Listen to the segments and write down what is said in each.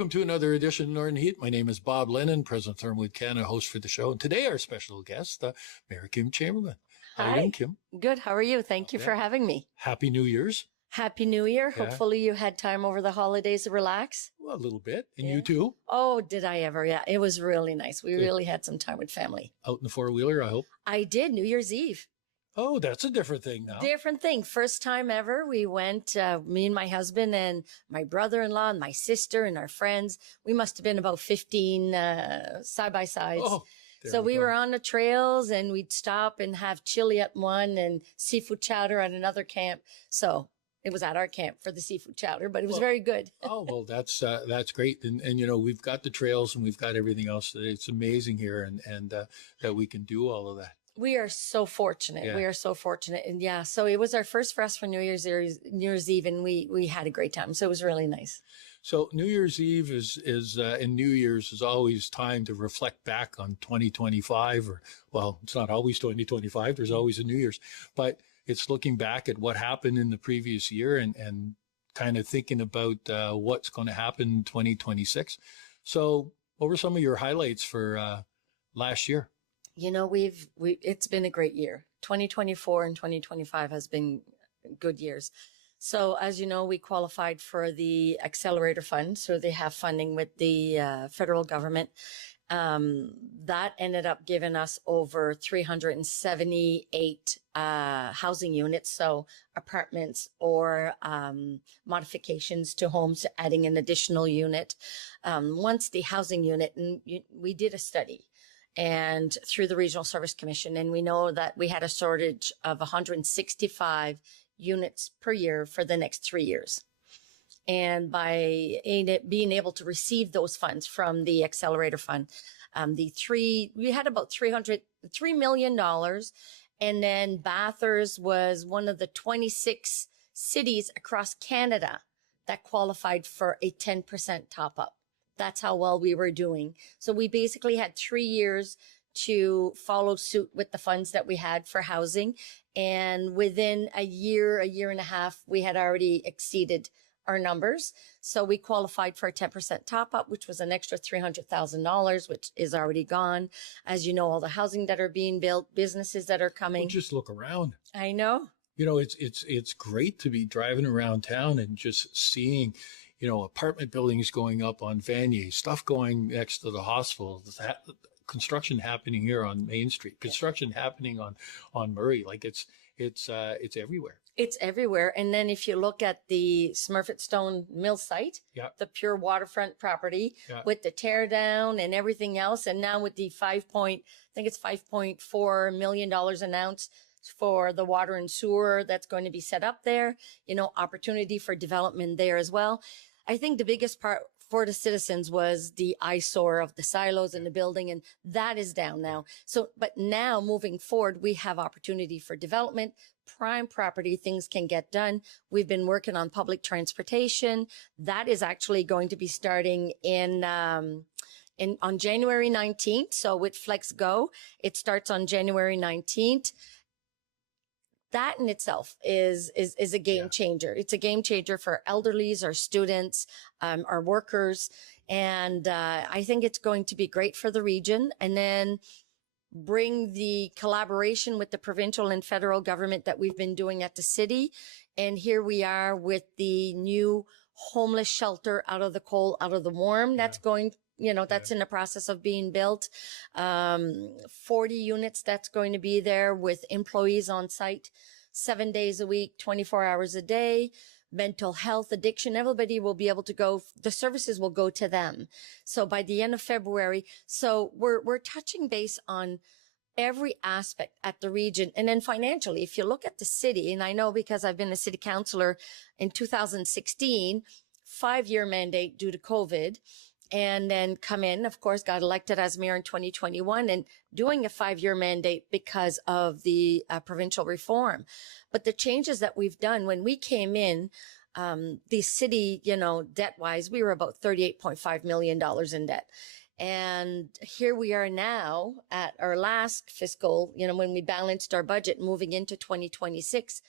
Welcome to another edition of Northern Heat. My name is Bob Lennon, President of ThermalWood Canada, host for the show. And today our special guest, Mayor Kim Chamberlain. How are you doing, Kim? Good. How are you? Thank you for having me. Happy New Year's. Happy New Year. Yeah. Hopefully you had time over the holidays to relax. Well, a little bit. And you too? Oh, did I ever? Yeah, it was really nice. We really had some time with family. Out in the four-wheeler, I hope. I did. New Year's Eve. Oh, that's a different thing now. Different thing. First time ever. We went, me and my husband and my brother-in-law and my sister and our friends. We must have been about 15 side-by-sides. Oh, so we were on the trails and we'd stop and have chili at one and seafood chowder at another camp. So it was at our camp for the seafood chowder, but it was very good. Oh, well, that's great. And, you know, we've got the trails and we've got everything else. It's amazing here and that we can do all of that. We are so fortunate. Yeah. We are so fortunate. And yeah, so it was our first for us for New Year's Eve and we had a great time. So it was really nice. So New Year's Eve is and New Year's is always time to reflect back on 2025 or, well, it's not always 2025. There's always a New Year's, but it's looking back at what happened in the previous year and kind of thinking about what's going to happen in 2026. So what were some of your highlights for last year? You know, it's been a great year. 2024 and 2025 has been good years. So as you know, we qualified for the Accelerator Fund. So they have funding with the federal government. That ended up giving us over 378 housing units. So apartments or modifications to homes, adding an additional unit. Once the housing unit, and we did a study. And through the Regional Service Commission. And we know that we had a shortage of 165 units per year for the next 3 years. And by being able to receive those funds from the Accelerator Fund, we had about $3 million. And then Bathurst was one of the 26 cities across Canada that qualified for a 10% top up. That's how well we were doing. So we basically had 3 years to follow suit with the funds that we had for housing. And within a year and a half, we had already exceeded our numbers. So we qualified for a 10% top up, which was an extra $300,000, which is already gone. As you know, all the housing that are being built, businesses that are coming. Well, just look around. I know. You know, it's great to be driving around town and just seeing, you know, apartment buildings going up on Vanier, stuff going next to the hospital, construction happening here on Main Street, construction happening on Murray. Like it's everywhere. It's everywhere. And then if you look at the Smurfit Stone Mill site, the pure waterfront property with the tear down and everything else. And now with the $5.4 million announced for the water and sewer that's going to be set up there, you know, opportunity for development there as well. I think the biggest part for the citizens was the eyesore of the silos in the building, and that is down now. So, but now moving forward, we have opportunity for development, prime property, things can get done. We've been working on public transportation. That is actually going to be starting on January 19th. So with Flex Go, it starts on January 19th. That in itself is a game changer. It's a game changer for elderlies, our students, our workers. And, I think it's going to be great for the region. And then bring the collaboration with the provincial and federal government that we've been doing at the city. And here we are with the new homeless shelter out of the cold, out of the warm. That's going, you know, that's in the process of being built. 40 units that's going to be there with employees on site, 7 days a week, 24 hours a day. Mental health, addiction, everybody will be able to go, the services will go to them. So by the end of February, so we're touching base on every aspect at the region. And then financially, if you look at the city, and I know because I've been a city councillor in 2016, 5-year mandate due to COVID, and then come in, of course, got elected as mayor in 2021 and doing a 5-year mandate because of the provincial reform. But the changes that we've done when we came in, the city, you know, debt wise, we were about $38.5 million in debt. And here we are now at our last fiscal, you know, when we balanced our budget moving into 2026,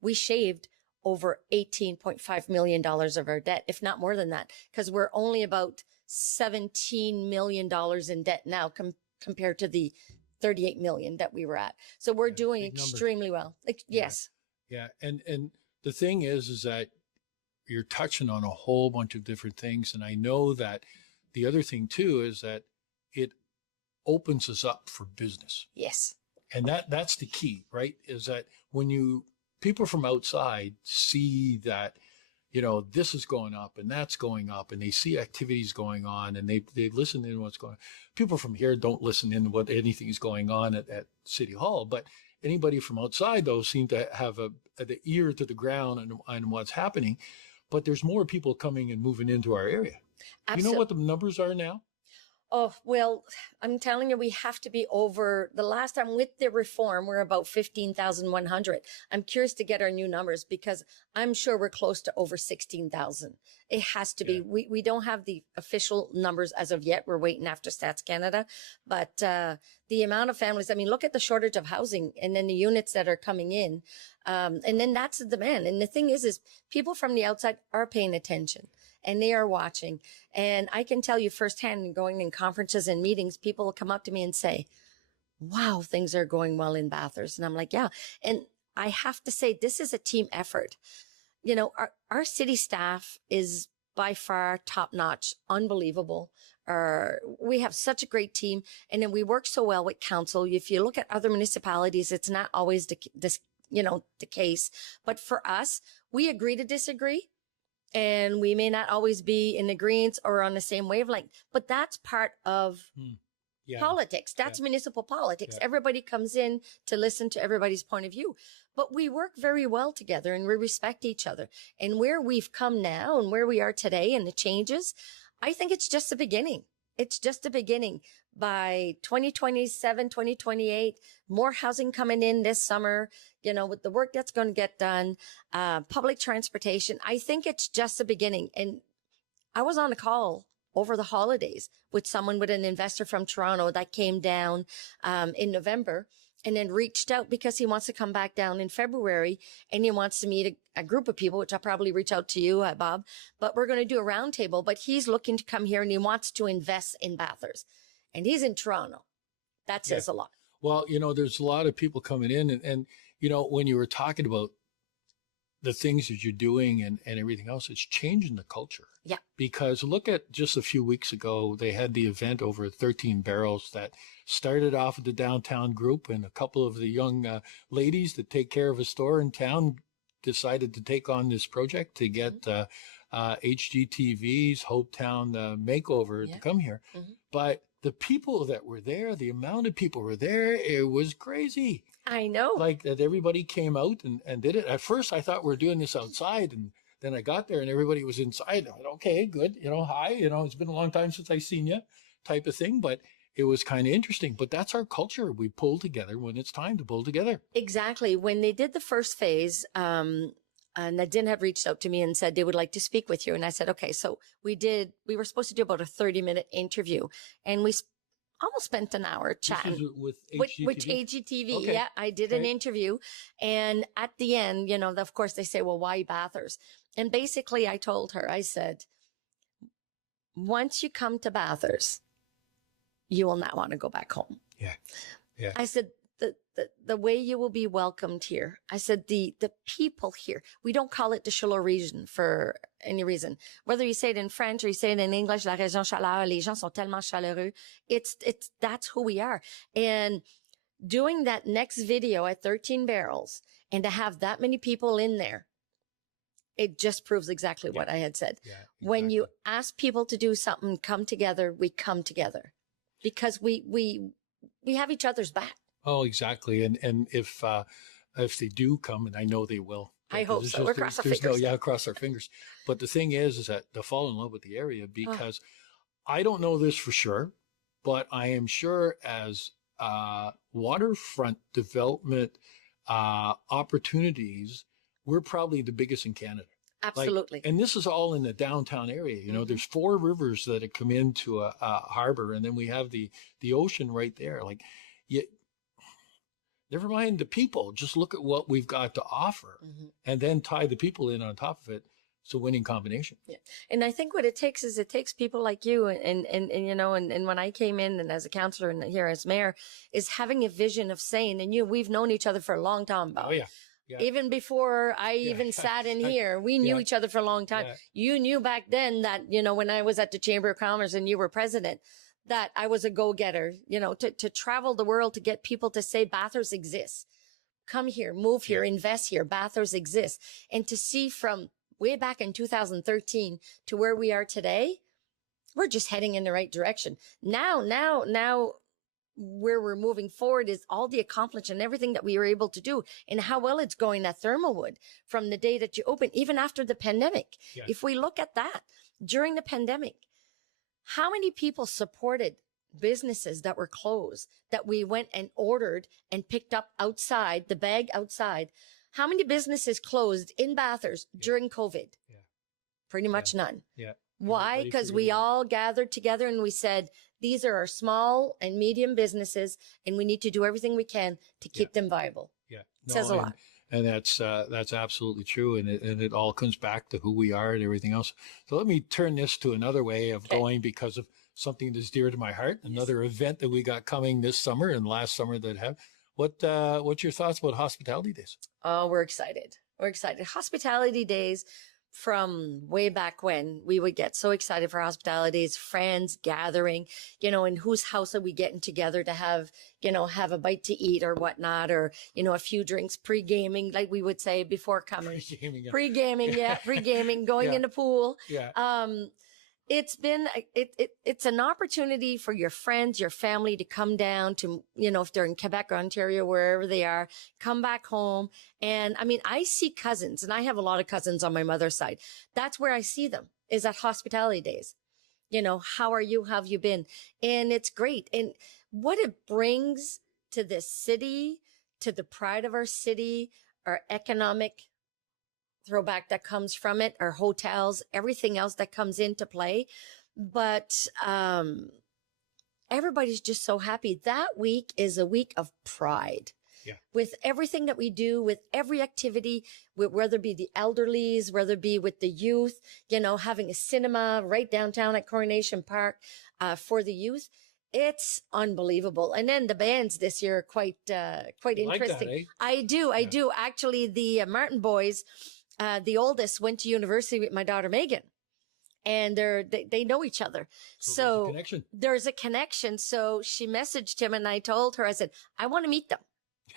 we shaved over $18.5 million of our debt, if not more than that, because we're only about $17 million in debt now compared to the 38 million that we were at. So we're doing extremely well. Yes. Yeah. And the thing is that you're touching on a whole bunch of different things. And I know that the other thing too is that it opens us up for business. Yes. And that's the key, right? Is that when people from outside see that, this is going up and that's going up, and they see activities going on, and they listen in what's going on. People from here don't listen in what anything is going on at City Hall, but anybody from outside, though, seem to have the ear to the ground on what's happening. But there's more people coming and moving into our area. Absolutely. You know what the numbers are now? Oh, well, I'm telling you, we have to be over. The last time with the reform, we're about 15,100. I'm curious to get our new numbers because I'm sure we're close to over 16,000. It has to be. We don't have the official numbers as of yet. We're waiting after Stats Canada. But the amount of families, I mean, look at the shortage of housing and then the units that are coming in. And then that's the demand. And the thing is people from the outside are paying attention. And they are watching. And I can tell you firsthand, going in conferences and meetings, people will come up to me and say, wow, things are going well in Bathurst. And I'm like, yeah. And I have to say, this is a team effort. Our city staff is by far top notch, unbelievable. We have such a great team. And then we work so well with council. If you look at other municipalities, it's not always the case. But for us, we agree to disagree. And we may not always be in agreement or on the same wavelength, but that's part of politics. That's municipal politics. Yeah. Everybody comes in to listen to everybody's point of view, but we work very well together and we respect each other. And where we've come now and where we are today and the changes, I think it's just the beginning. It's just the beginning. By 2027, 2028, more housing coming in this summer, with the work that's going to get done, public transportation. I think it's just the beginning. And I was on a call over the holidays with an investor from Toronto that came down in November and then reached out because he wants to come back down in February and he wants to meet a group of people, which I'll probably reach out to you, Bob, but we're going to do a roundtable, but he's looking to come here and he wants to invest in Bathurst. And he's in Toronto. That says a lot. Well, there's a lot of people coming in and when you were talking about the things that you're doing and everything else, it's changing the culture. Yeah. Because look at just a few weeks ago, they had the event over 13 Barrels that started off with the downtown group, and a couple of the young ladies that take care of a store in town decided to take on this project to get HGTV's Hopetown makeover to come here. Mm-hmm. But the people that were there, the amount of people were there, it was crazy. I know. Like that everybody came out and did it. At first, I thought we were doing this outside, and then I got there and everybody was inside. I went, okay, good. Hi, it's been a long time since I've seen you type of thing. But it was kind of interesting. But that's our culture. We pull together when it's time to pull together. Exactly. When they did the first phase, and Nadine had reached out to me and said they would like to speak with you. And I said, okay. So we were supposed to do about a 30-minute interview, and we almost spent an hour chatting with HGTV. Okay. Yeah, I did an interview. And at the end, of course they say, well, why Bathurst? And basically I told her, I said, once you come to Bathurst, you will not want to go back home. Yeah. Yeah. I said, the way you will be welcomed here. I said, the people here, we don't call it the Chaleur region for any reason. Whether you say it in French or you say it in English, la région chaleur, les gens sont tellement chaleureux. That's who we are. And doing that next video at 13 Barrels and to have that many people in there, it just proves exactly what I had said. Yeah, exactly. When you ask people to do something, come together, we come together because we have each other's back. Oh, exactly. And if they do come, and I know they will. I hope so. We're cross our fingers. Cross our fingers. But the thing is that they'll fall in love with the area because I don't know this for sure, but I am sure as waterfront development opportunities, we're probably the biggest in Canada. Absolutely. And this is all in the downtown area. There's 4 rivers that have come into a harbor, and then we have the ocean right there. Never mind the people. Just look at what we've got to offer, and then tie the people in on top of it. It's a winning combination. Yeah. And I think what it takes is it takes people like you and you know, and when I came in and as a councillor and here as mayor, is having a vision of saying, and we've known each other for a long time, Bob. Oh, yeah. Yeah. Even before I even sat in here, we knew each other for a long time. You knew back then that, you know, when I was at the Chamber of Commerce and you were president, that I was a go-getter, you know, to travel the world, to get people to say Bathurst exists. Come here, move here, invest here. Bathurst exists. And to see from way back in 2013 to where we are today, we're just heading in the right direction. Now, where we're moving forward is all the accomplishment and everything that we were able to do and how well it's going at ThermalWood from the day that you opened, even after the pandemic. Yeah. If we look at that during the pandemic, how many people supported businesses that were closed, that we went and ordered and picked up outside, the bag outside? How many businesses closed in Bathurst during COVID? Yeah. Pretty much none. Yeah. Why? Because we all gathered together and we said, these are our small and medium businesses, and we need to do everything we can to keep them viable. Yeah. No, says a lot. And that's absolutely true. And it all comes back to who we are and everything else. So let me turn this to another way of going, because of something that's dear to my heart, another event that we got coming this summer and last summer that have. What's your thoughts about Hospitality Days? Oh, we're excited. We're excited. Hospitality Days, from way back when, we would get so excited for Hospitality Days, friends gathering, you know, and whose house are we getting together to have, you know, have a bite to eat or whatnot, or, you know, a few drinks, pre-gaming, like we would say before coming. Pre-gaming, going in the pool. Yeah. It's been, it's an opportunity for your friends, your family to come down to, you know, if they're in Quebec or Ontario, wherever they are, come back home. And I mean, I see cousins, and I have a lot of cousins on my mother's side. That's where I see them, is at Hospitality Days. You know, how are you? How have you been? And it's great. And what it brings to this city, to the pride of our city, our economic throwback that comes from it, our hotels, everything else that comes into play. But everybody's just so happy. That week is a week of pride. Yeah. With everything that we do, with every activity, whether it be the elderlies, whether it be with the youth, you know, having a cinema right downtown at Coronation Park for the youth. It's unbelievable. And then the bands this year are quite interesting. Like that, eh? I do. Actually, the Martin boys, the oldest, went to university with my daughter Megan, and they know each other. So there's a connection. So she messaged him, and I told her, I said, I want to meet them.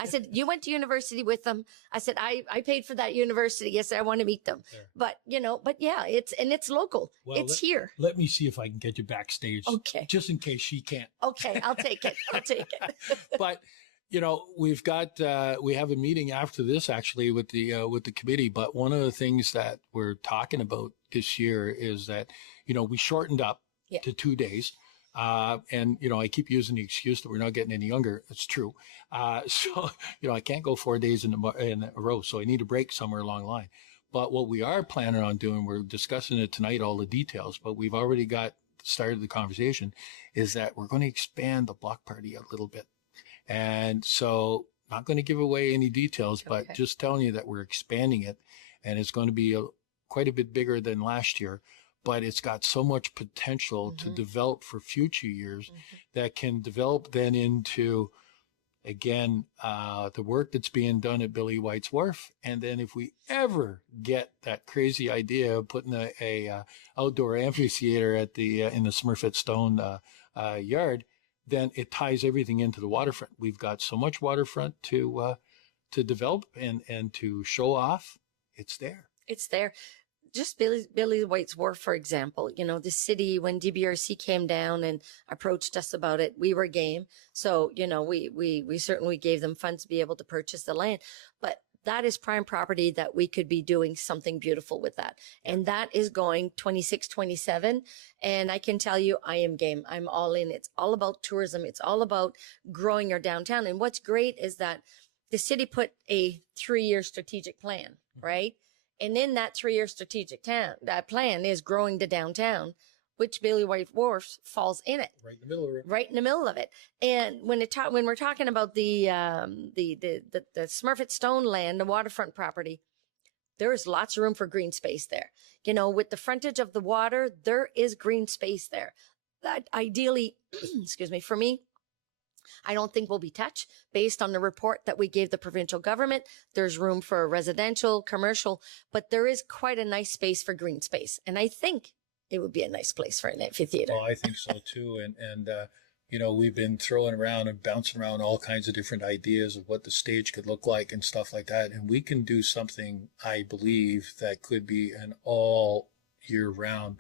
I said, you went to university with them. I said, I paid for that university. Yes, I want to meet them. There. But, you know, yeah, it's local. Well, it's here. Let me see if I can get you backstage. Okay. Just in case she can't. Okay. I'll take it. But, you know, we have a meeting after this actually with the committee. But one of the things that we're talking about this year is that, you know, we shortened up to 2 days. And, you know, I keep using the excuse that we're not getting any younger. It's true. So, you know, I can't go 4 days in a row. So I need a break somewhere along the line. But what we are planning on doing, we're discussing it tonight, all the details, but we've already started the conversation, is that we're going to expand the block party a little bit. And so not going to give away any details, but just telling you that we're expanding it, and it's going to be quite a bit bigger than last year. But it's got so much potential to develop for future years that can develop then into, again, the work that's being done at Billy White's Wharf. And then if we ever get that crazy idea of putting a outdoor amphitheater at in the Smurfit Stone yard, then it ties everything into the waterfront. We've got so much waterfront to develop and to show off. It's there. It's there. Just Billy White's Wharf, for example, you know, the city, when DBRC came down and approached us about it, we were game. So, you know, we certainly gave them funds to be able to purchase the land, but that is prime property that we could be doing something beautiful with that. And that is going 26, 27. And I can tell you, I am game. I'm all in. It's all about tourism. It's all about growing our downtown. And what's great is that the city put a 3-year strategic plan, right? And in that 3-year strategic plan is growing the downtown. which Bailey White Wharf falls in it. Right in the middle of it. Right in the middle of it. And when we're talking about the Smurfit Stone land, the waterfront property, there is lots of room for green space there. You know, with the frontage of the water, there is green space there. That ideally, excuse me, for me, I don't think will be touched based on the report that we gave the provincial government. There's room for residential, commercial, but there is quite a nice space for green space. And I think it would be a nice place for an amphitheater. Well, I think so too. And you know, we've been throwing around and bouncing around all kinds of different ideas of what the stage could look like and stuff like that. And we can do something, I believe, that could be an all year round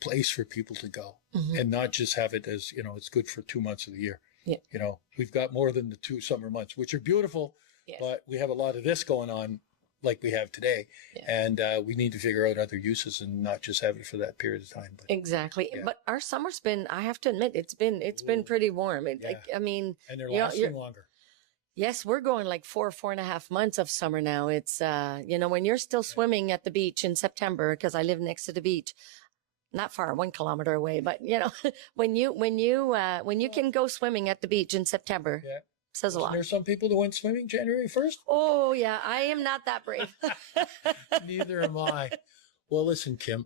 place for people to go, and not just have it as, you know, it's good for 2 months of the year. Yeah. You know, we've got more than the 2 summer months, which are beautiful, Yes. but we have a lot of this going on like we have today. Yeah. And we need to figure out other uses and not just have it for that period of time. But, Exactly. Yeah. But our summer's been, I have to admit, it's been pretty warm. Yeah. I mean, and they're you know, lasting longer. yes, we're going like 4.5 months of summer now. It's, you know, when you're still swimming at the beach in September, because I live next to the beach, not far, 1 kilometer away, but you know, when you can go swimming at the beach in September, Yeah. says a Wasn't lot. there some people that went swimming January 1st? Oh yeah, I am not that brave. Neither am I. Well, listen, Kim,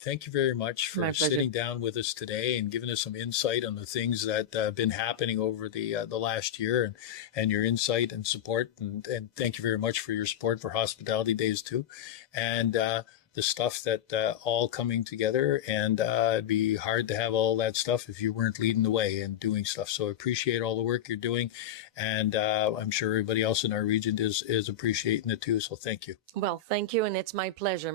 thank you very much My for pleasure. sitting down with us today and giving us some insight on the things that have been happening over the last year, and your insight and support. And thank you very much for your support for Hospitality Days too. And the stuff that all coming together, and it'd be hard to have all that stuff if you weren't leading the way and doing stuff. So I appreciate all the work you're doing, and I'm sure everybody else in our region is appreciating it too. So thank you. Well, thank you, and it's my pleasure,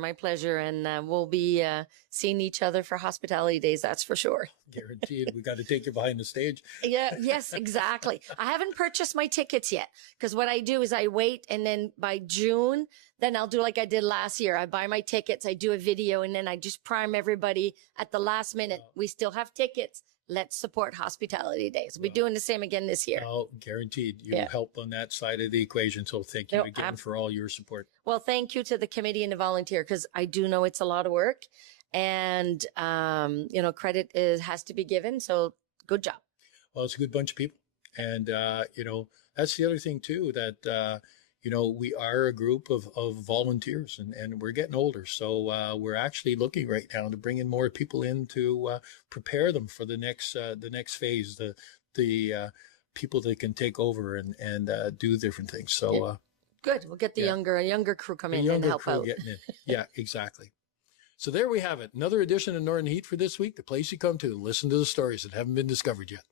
and we'll be seeing each other for Hospitality Days. That's for sure. Guaranteed. We got to take you behind the stage. Yeah, yes, exactly. I haven't purchased my tickets yet because what I do is I wait, and then by June, then I'll do like I did last year. I buy my tickets, I do a video, and then I just prime everybody at the last minute. We still have tickets. Let's support Hospitality Days. We're doing the same again this year. Oh, guaranteed. You Yeah. help on that side of the equation. So thank you No, again for all your support. Well, thank you to the committee and the volunteer because I do know it's a lot of work, and you know, credit has to be given. So good job. Well, it's a good bunch of people. And, you know, that's the other thing too, that, you know, we are a group of volunteers, and we're getting older. So we're actually looking right now to bring in more people in to prepare them for the next phase, the people that can take over and do different things. So Good. We'll get the Yeah. younger crew come the in and younger help crew out. getting in. Yeah, exactly. So there we have it. Another edition of Northern Heat for this week, the place you come to listen to the stories that haven't been discovered yet.